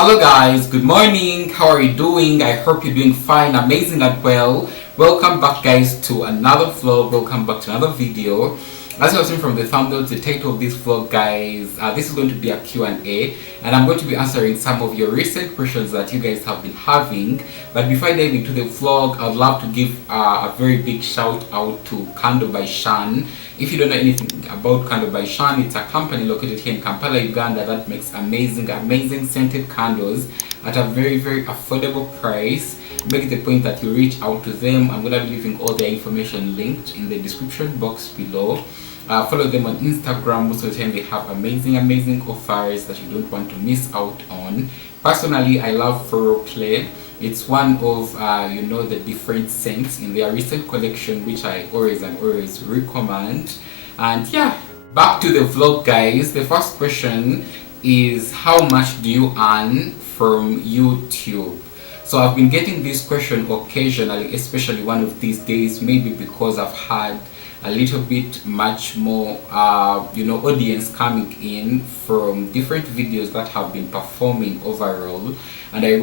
Hello guys, good morning. How are you doing? I hope you're doing fine, amazing and well. Welcome back guys to another vlog. Welcome back to another video. As you have seen from the thumbnail, the title of this vlog guys, this is going to be a Q&A and I'm going to be answering some of your recent questions that you guys have been having. But before I dive into the vlog, I'd love to give a very big shout out to Candle by Shan. If you don't know anything about Candle by Shan, it's a company located here in Kampala, Uganda that makes amazing scented candles at a very affordable price. Make it the point that you reach out to them. I'm going to be leaving all their information linked in the description box below. Follow them on Instagram. Most of the time they have amazing offers that you don't want to miss out on. Personally, I love Floral Play. It's one of the different scents in their recent collection, which I always recommend. And yeah, back to the vlog guys. The first question is, how much do you earn from YouTube? So I've been getting this question occasionally, especially one of these days, maybe because I've had a little bit much more audience coming in from different videos that have been performing overall, and I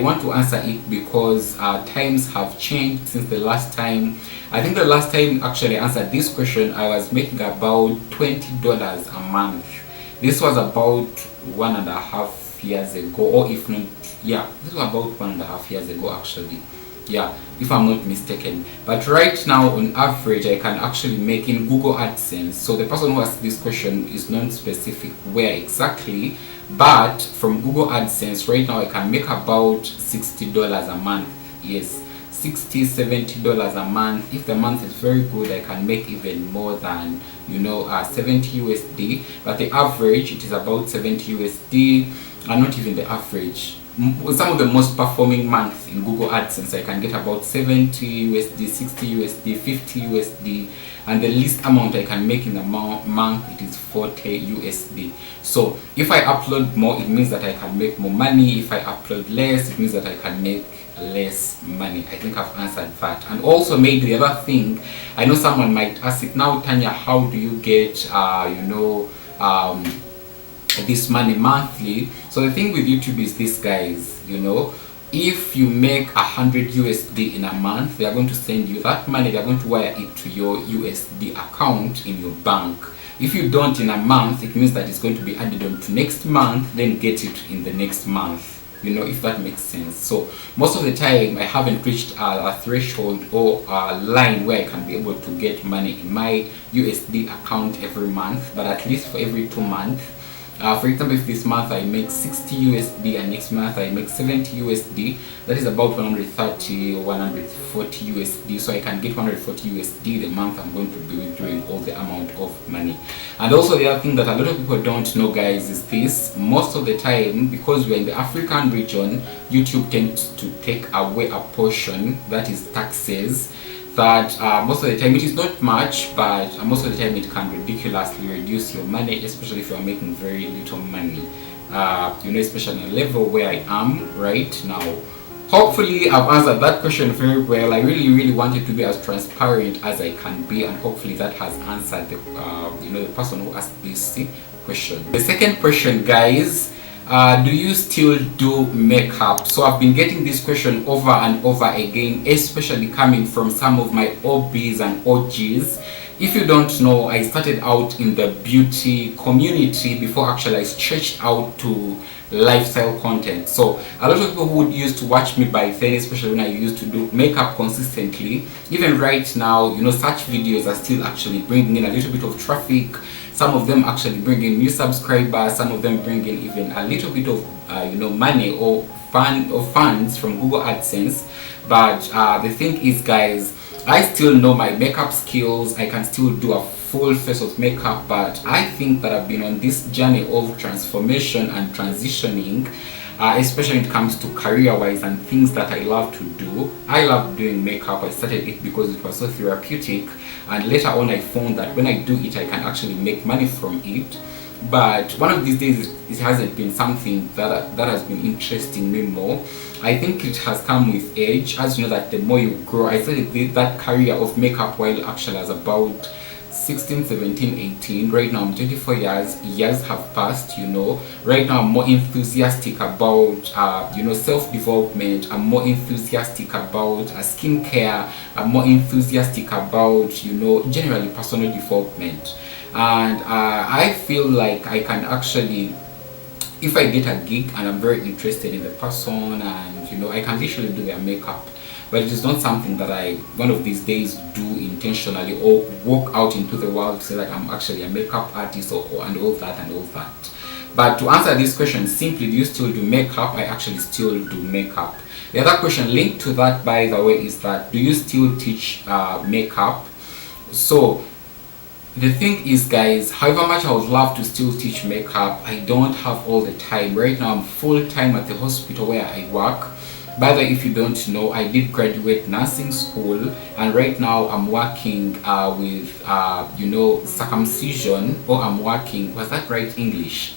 want to answer it because times have changed since the last time. I think the last time actually I answered this question, I was making about $20 a month. This was about 1.5 years ago, or if not, yeah, this was about 1.5 years ago actually. Yeah, if I'm not mistaken. But right now on average I can actually make in Google AdSense. So the person who asked this question is not specific where exactly, but from Google AdSense right now I can make about $60 a month. Yes, $60-70 a month. If the month is very good, I can make even more than 70 USD, but the average it is about 70 USD, and not even the average. Some of the most performing months in Google AdSense I can get about 70 USD, 60 USD, 50 USD, and the least amount I can make in a month it is 40 USD. So if I upload more, it means that I can make more money. If I upload less, it means that I can make less money. I think I've answered that. And also maybe the other thing, I know someone might ask it now, Tanya, how do you get this money monthly? So the thing with YouTube is this guys, if you make 100 USD in a month, they are going to send you that money, they are going to wire it to your USD account in your bank. If you don't in a month, it means that it's going to be added on to next month, then get it in the next month, if that makes sense. So most of the time I haven't reached a threshold or a line where I can be able to get money in my USD account every month, but at least for every 2 months. For example, if this month I make 60 USD and next month I make 70 USD, that is about 130 or 140 USD. So I can get 140 USD the month I'm going to be withdrawing all the amount of money. And also the other thing that a lot of people don't know guys is this: most of the time, because we're in the African region, YouTube tends to take away a portion, that is taxes, that most of the time it is not much, but most of the time it can ridiculously reduce your money, especially if you are making very little money, especially on a level where I am right now. Hopefully I've answered that question very well. I really wanted to be as transparent as I can be, and hopefully that has answered the person who asked this question. The second question guys, do you still do makeup? So I've been getting this question over and over again, especially coming from some of my OBs and OGs. If you don't know, I started out in the beauty community before actually I stretched out to lifestyle content. So a lot of people who used to watch me by then, especially when I used to do makeup consistently, even right now, such videos are still actually bringing in a little bit of traffic. Some of them actually bring in new subscribers, some of them bring in even a little bit of money or funds from Google AdSense. But the thing is guys, I still know my makeup skills. I can still do a full face of makeup, but I think that I've been on this journey of transformation and transitioning, especially when it comes to career-wise and things that I love to do. I love doing makeup. I started it because it was so therapeutic, and later on I found that when I do it I can actually make money from it. But one of these days it hasn't been something that has been interesting me more. I think it has come with age. As you know that the more you grow, I started that career of makeup while actually I was about 16, 17, 18. Right now I'm 24 years. Years have passed, you know. Right now I'm more enthusiastic about, self-development. I'm more enthusiastic about skincare. I'm more enthusiastic about, generally personal development. And I feel like I can actually, if I get a gig and I'm very interested in the person, and I can literally do their makeup, but it is not something that I one of these days do intentionally or walk out into the world to say that I'm actually a makeup artist and all that. But to answer this question simply, do you still do makeup? I actually still do makeup. The other question linked to that, by the way, is that do you still teach makeup? So the thing is, guys, however much I would love to still teach makeup, I don't have all the time. Right now I'm full time at the hospital where I work. By the way, if you don't know, I did graduate nursing school, and right now I'm working with circumcision, or I'm working, was that right English?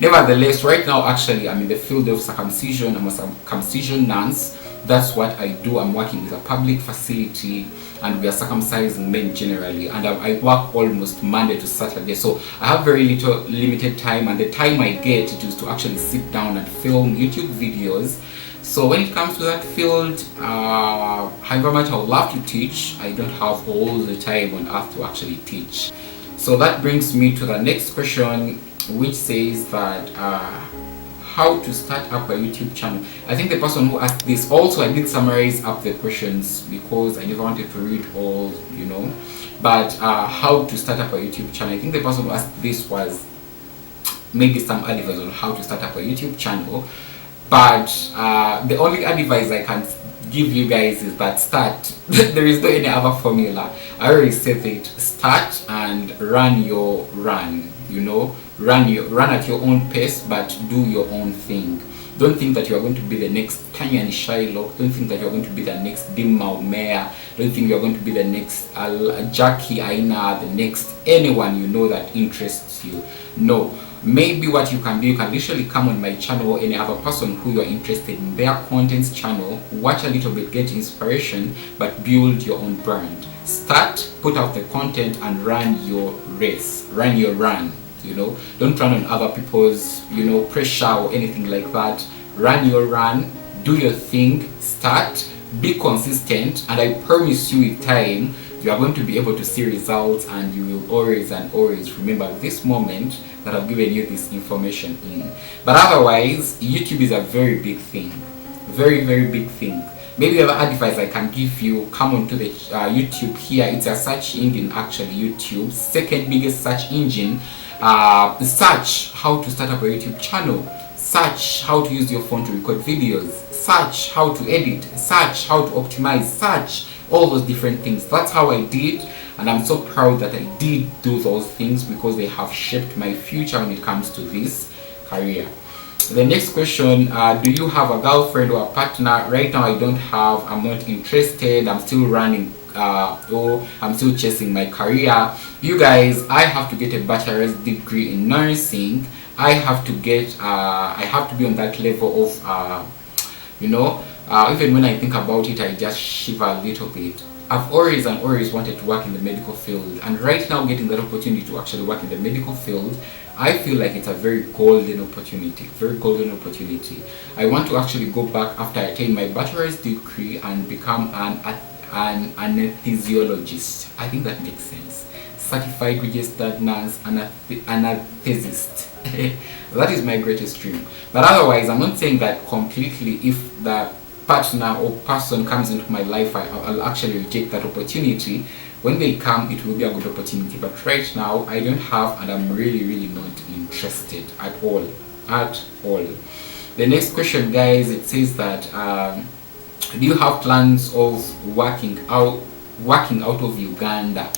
Nevertheless, right now actually I'm in the field of circumcision. I'm a circumcision nurse. That's what I do. I'm working with a public facility, and we are circumcising men generally, and I work almost Monday to Saturday, so I have very limited time, and the time I get is to actually sit down and film YouTube videos. So when it comes to that field, however much I would love to teach, I don't have all the time on earth to actually teach. So that brings me to the next question, which says that how to start up a YouTube channel. I think the person who asked this, also I did summarize up the questions because I never wanted to read all, but how to start up a YouTube channel. I think the person who asked this was maybe some advice on how to start up a YouTube channel. But the only advice I can give you guys is that start. There is no any other formula. I already said it. Start and run your run. Run at your own pace, but do your own thing. Don't think that you are going to be the next tanyanishailoc. Don't think that you are going to be the next Dimma Mayor. Don't think you are going to be the next Jackie Aina, the next anyone that interests you. No. Maybe what you can do, you can literally come on my channel or any other person who you are interested in their contents channel, watch a little bit, get inspiration, but build your own brand. Start, put out the content, and run your race, run your run. Don't run on other people's pressure or anything like that. Run your run, do your thing, start, be consistent, and I promise you with time you are going to be able to see results, and you will always and always remember this moment that I've given you this information in. But otherwise, YouTube is a very big thing, very, very big thing. Maybe the other advice I can give you, come onto the YouTube here. It's a search engine actually, YouTube, second biggest search engine. Search how to start up a YouTube channel, search how to use your phone to record videos, search how to edit, search how to optimize, search all those different things. That's how I did, and I'm so proud that I did do those things because they have shaped my future when it comes to this career. The next question, do you have a girlfriend or a partner? Right now I don't have. I'm not interested. I'm still running I'm still chasing my career. You guys, I have to get a bachelor's degree in nursing. I have to get I have to be on that level of even when I think about it, I just shiver a little bit. I've always wanted to work in the medical field, and right now getting that opportunity to actually work in the medical field, I feel like it's a very golden opportunity, I want to actually go back after I attain my bachelor's degree and become an anesthesiologist. I think that makes sense. Certified registered nurse, anesthetist. That is my greatest dream. But otherwise, I'm not saying that completely. If the partner or person comes into my life, I'll actually reject that opportunity. When they come, it will be a good opportunity. But right now, I don't have, and I'm really, really not interested at all. The next question, guys, it says that do you have plans of working out of Uganda?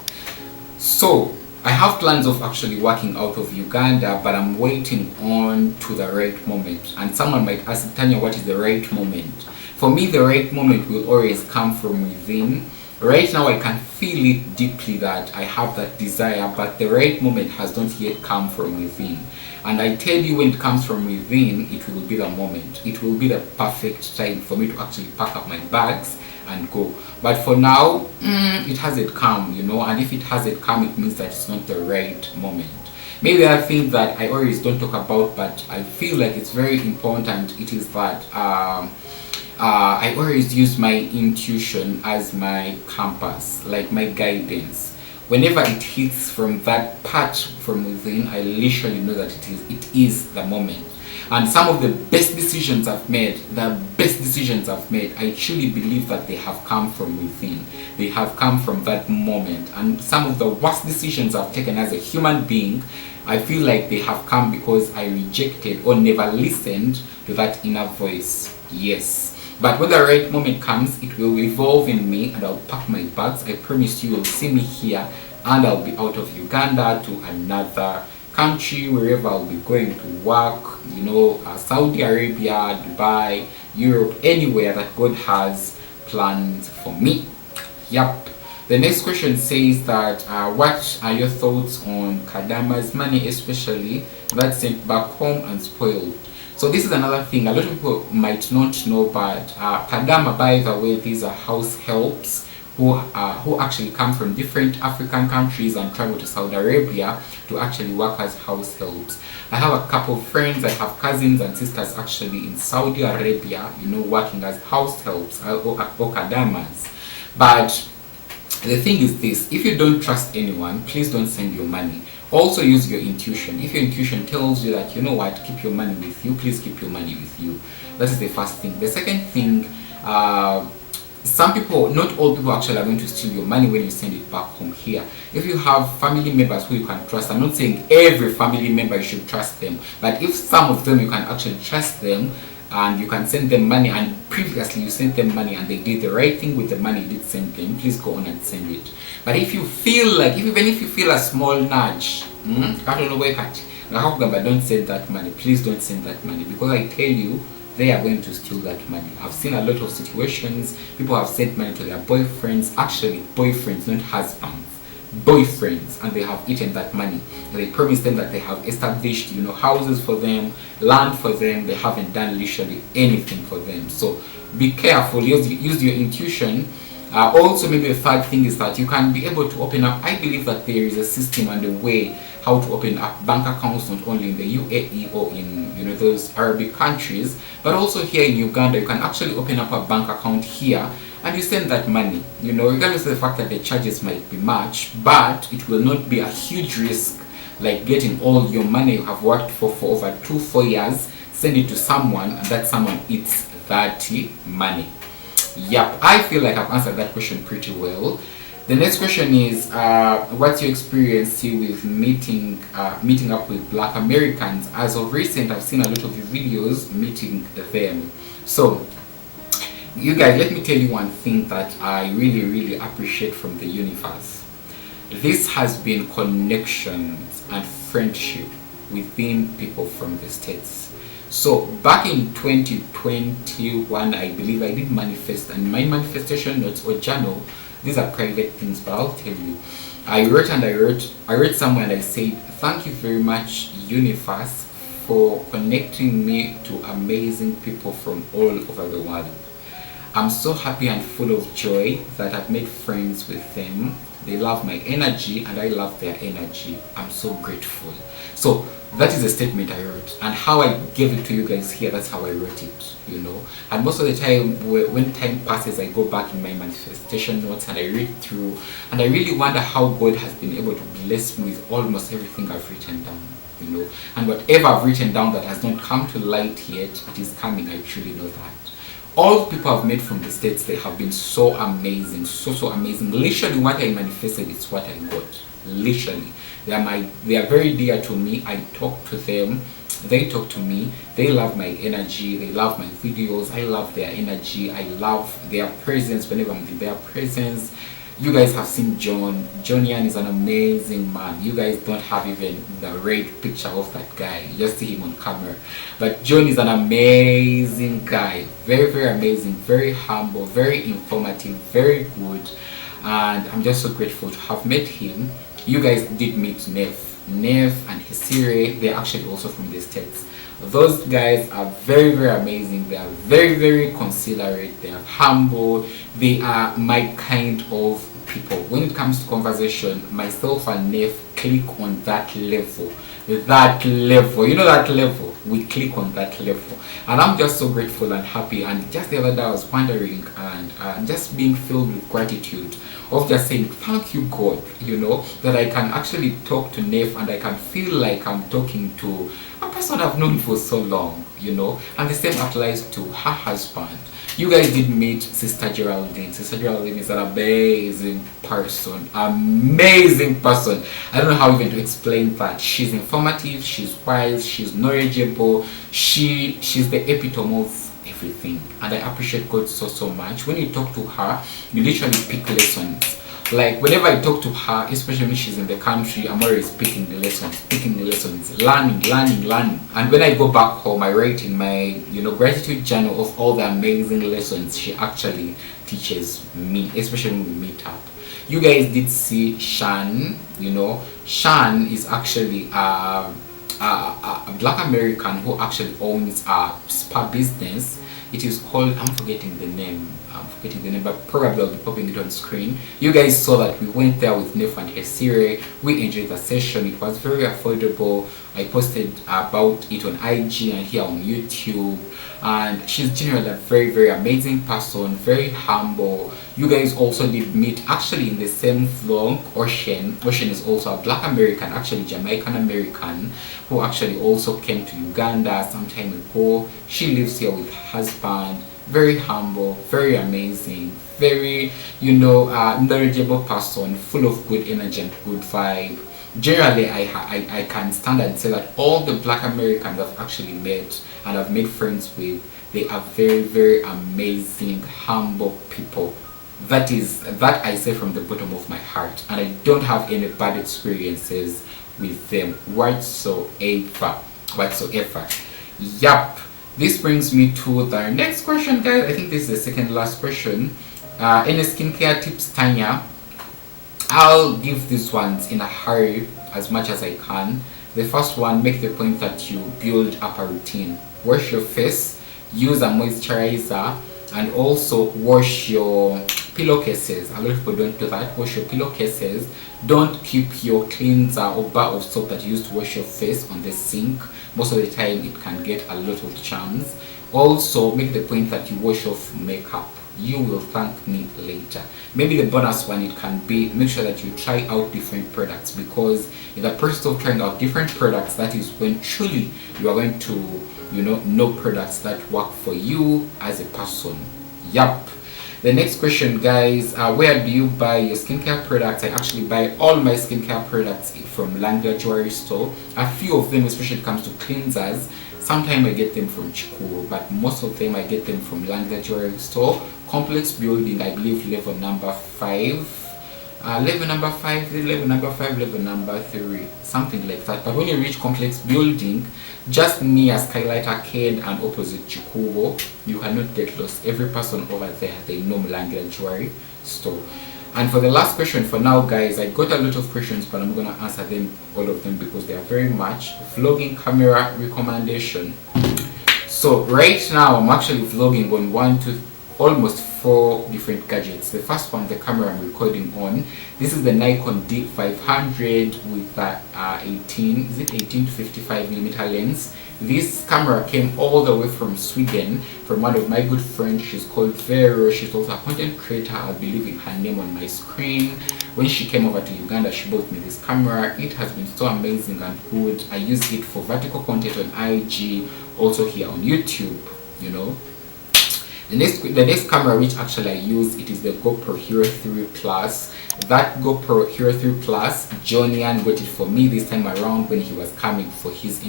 So I have plans of actually working out of Uganda, but I'm waiting on to the right moment. And someone might ask, Tanya, what is the right moment? For me, the right moment will always come from within. Right now I can feel it deeply that I have that desire, but the right moment has not yet come from within. And I tell you, when it comes from within, it will be the moment. It will be the perfect time for me to actually pack up my bags and go. But for now, it hasn't come, and if it hasn't come, it means that it's not the right moment. Maybe a thing that I always don't talk about, but I feel like it's very important. It is that I always use my intuition as my compass, like my guidance. Whenever it hits from that part from within, I literally know that it is the moment. And some of the best decisions I've made, I truly believe that they have come from within. They have come from that moment. And some of the worst decisions I've taken as a human being, I feel like they have come because I rejected or never listened to that inner voice. Yes. But when the right moment comes, it will evolve in me and I'll pack my bags. I promise you will see me here and I'll be out of Uganda to another country, wherever I'll be going to work, Saudi Arabia, Dubai, Europe, anywhere that God has plans for me. Yep. The next question says that what are your thoughts on Kadama's money, especially that's sent back home and spoiled? So this is another thing a lot of people might not know, but Kadama, by the way, these are house helps who actually come from different African countries and travel to Saudi Arabia to actually work as house helps. I have a couple of friends, I have cousins and sisters actually in Saudi Arabia, working as house helps or Kadamas. But the thing is this: if you don't trust anyone, please don't send your money. Also use your intuition. If your intuition tells you that, keep your money with you, please keep your money with you. That is the first thing. The second thing, some people, not all people actually are going to steal your money when you send it back home here. If you have family members who you can trust, I'm not saying every family member you should trust them, but if some of them you can actually trust them, and you can send them money, and previously you sent them money and they did the right thing with the money you did send them, please go on and send it. But if you feel like, even if you feel a small nudge, I don't know where but don't send that money. Please don't send that money, because I tell you, they are going to steal that money. I've seen a lot of situations, people have sent money to their boyfriends, actually boyfriends, not husbands, boyfriends, and they have eaten that money. They promised them that they have established, houses for them, land for them. They haven't done literally anything for them. So be careful, use your intuition. Also, maybe a third thing is that you can be able to open up. I believe that there is a system and a way how to open up bank accounts, not only in the UAE or in those Arabic countries, but also here in Uganda. You can actually open up a bank account here and you send that money, regardless of the fact that the charges might be much, but it will not be a huge risk like getting all your money you have worked for over 2-4 years, send it to someone, and that someone eats that money. Yep, I feel like I've answered that question pretty well. The next question is, what's your experience here with meeting up with Black Americans? As of recent, I've seen a lot of your videos meeting them. So, you guys, let me tell you one thing that I really, really appreciate from the universe. This has been connections and friendship within people from the States. So back in 2021, I believe I did manifest, and my manifestation notes or journal, these are private things, but I'll tell you. I wrote somewhere and I said, thank you very much, universe, for connecting me to amazing people from all over the world. I'm so happy and full of joy that I've made friends with them. They love my energy and I love their energy. I'm so grateful. So that is a statement I wrote, and how I gave it to you guys here, that's how I wrote it, And most of the time, when time passes, I go back in my manifestation notes and I read through, and I really wonder how God has been able to bless me with almost everything I've written down, And whatever I've written down that has not come to light yet, it is coming. I truly know that. All the people I've met from the States, they have been so amazing, so amazing. Literally, what I manifested is what I got. Literally, they are very dear to me. I talk to them, they talk to me. They love my energy, they love my videos. I love their energy, I love their presence whenever I'm in their presence. You guys have seen John. John Yan is an amazing man. You guys don't have even the right picture of that guy. You just see him on camera. But John is an amazing guy. Very, very amazing. Very humble. Very informative. Very good. and I'm just so grateful to have met him. You guys did meet Nev and Hisire. They're actually also from the States. Those guys are very, very amazing. They are very, very considerate. They are humble. They are my kind of people. When it comes to conversation, myself and Nev click on that level. That level, you know, that level, we click on that level, and I'm just so grateful and happy. And just the other day I was wondering and just being filled with gratitude of just saying thank you God, you know, that I can actually talk to Nev and I can feel like I'm talking to a person I've known for so long, you know. And the same applies to her husband. You guys did meet Sister Geraldine. Sister Geraldine is an amazing person. Amazing person. I don't know how even to explain that. She's informative, she's wise, she's knowledgeable, she's the epitome of everything. And I appreciate God so much. When you talk to her, you literally pick lessons. Like whenever I talk to her, especially when she's in the country, I'm always picking the lessons, learning. And when I go back home, I write in my, you know, gratitude journal of all the amazing lessons she actually teaches me, especially when we meet up. You guys did see Shan, you know. Shan is actually a black American who actually owns a spa business. It is called, I'm forgetting the name, but probably I'll be popping it on screen. You guys saw that we went there with Nef and Hesire. We enjoyed the session. It was very affordable. I posted about it on IG and here on YouTube. And she's generally a very, very amazing person, very humble. You guys also did meet actually in the same floor, Ocean. Ocean is also a black American, actually Jamaican American, who actually also came to Uganda some time ago. She lives here with her husband. Very humble, very amazing, very, you know, knowledgeable person, full of good energy and good vibe. Generally, I can stand and say that all the black Americans I've actually met and I've made friends with, they are very, very amazing, humble people. That I say from the bottom of my heart, and I don't have any bad experiences with them whatsoever. Yup. This brings me to the next question, guys. I think this is the second last question. Any skincare tips, Tanya? I'll give these ones in a hurry as much as I can. The first one, make the point that you build up a routine. Wash your face, use a moisturizer, and also wash your pillowcases. A lot of people don't do that. Wash your pillowcases. Don't keep your cleanser or bar of soap that you use to wash your face on the sink. Most of the time it can get a lot of germs. Also, make the point that you wash off makeup. You will thank me later. Maybe the bonus one, it can be make sure that you try out different products, because in the process of trying out different products, that is when truly you are going to, you know products that work for you as a person. Yup. The next question, guys, where do you buy your skincare products? I actually buy all my skincare products from Language Jewelry Store. A few of them, especially when it comes to cleansers, sometimes I get them from Chikuru, but most of them I get them from Language Jewelry Store. Complex Building, I believe level number 5. Level number 3, something like that. But when you reach Complex Building, just near Skylight Arcade and opposite Chikubo, you cannot get lost. Every person over there, they know Language Jewelry Store. And for the last question for now, guys, I got a lot of questions, but I'm gonna answer them, all of them, because they are very much vlogging camera recommendation. So right now I'm actually vlogging on almost 4 different gadgets. The first one, the camera I'm recording on, this is the Nikon D5200 with that 18 to 55mm lens. This camera came all the way from Sweden from one of my good friends. She's called Vero. She's also a content creator. I'll be leaving her name on my screen. When she came over to Uganda, she bought me this camera. It has been so amazing and good. I use it for vertical content on IG, also here on YouTube, you know. The next camera which actually I use, it is the GoPro Hero 3 Plus. That GoPro Hero 3 Plus, Jonian got it for me this time around when he was coming for his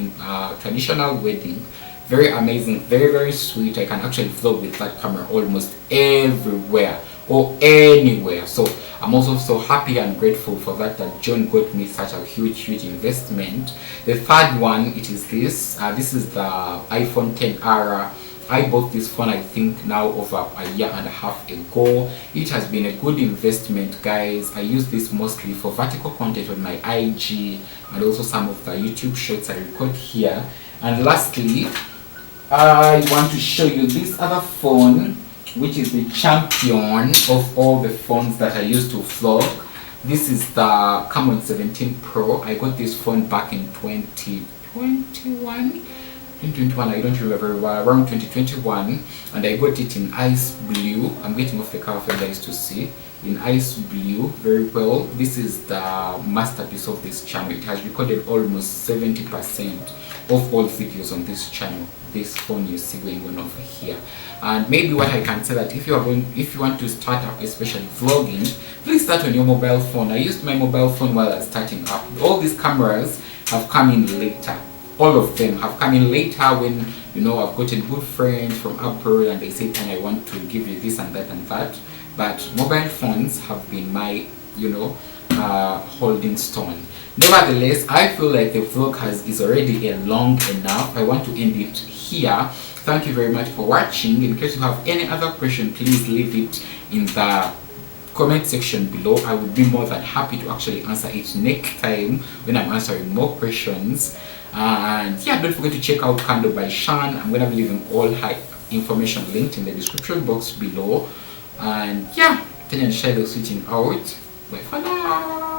traditional wedding. Very amazing, very, very sweet. I can actually vlog with that camera almost everywhere or anywhere. So I'm also so happy and grateful for that John got me such a huge investment. The third one, it is this. This is the iPhone XR I bought this phone, I think now over a year and a half ago. It has been a good investment, guys. I use this mostly for vertical content on my IG and also some of the YouTube shorts I record here. And lastly, I want to show you this other phone, which is the champion of all the phones that I use to vlog. This is the Camon 17 Pro. I got this phone back in 2021, I don't remember very well, around 2021, and I got it in ice blue. I'm getting off the cover for you guys to see. In ice blue, very well. This is the masterpiece of this channel. It has recorded almost 70% of all videos on this channel. This phone you see going on over here. And maybe what I can say that if you want to start up, especially vlogging, please start on your mobile phone. I used my mobile phone while I was starting up. All these cameras have come in later. All of them have come in later when, you know, I've gotten good friends from abroad and they say, I want to give you this and that and that. But mobile phones have been my, you know, holding stone. Nevertheless, I feel like the vlog is already long enough. I want to end it here. Thank you very much for watching. In case you have any other question, please leave it in the comment section below. I would be more than happy to actually answer it next time when I'm answering more questions. And yeah, don't forget to check out Candle by Shan. I'm gonna be leaving all her information linked in the description box below. And yeah, tanyanishailoc switching out. Bye for now.